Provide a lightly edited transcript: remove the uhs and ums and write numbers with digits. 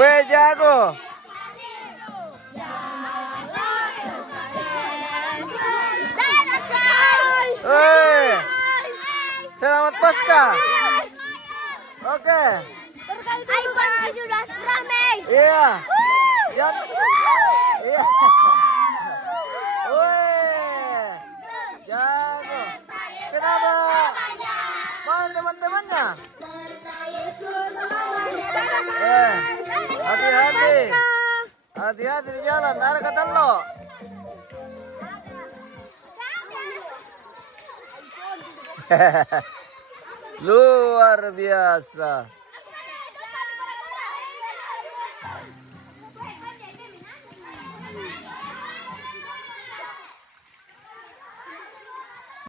Weh, jago. Weh, selamat Pasca. Oke. Iya. Iya. Weh, jago. Kenapa? Mana teman-temannya? Hati-hati. Hati-hati di jalan, ada kata lo. Luar biasa.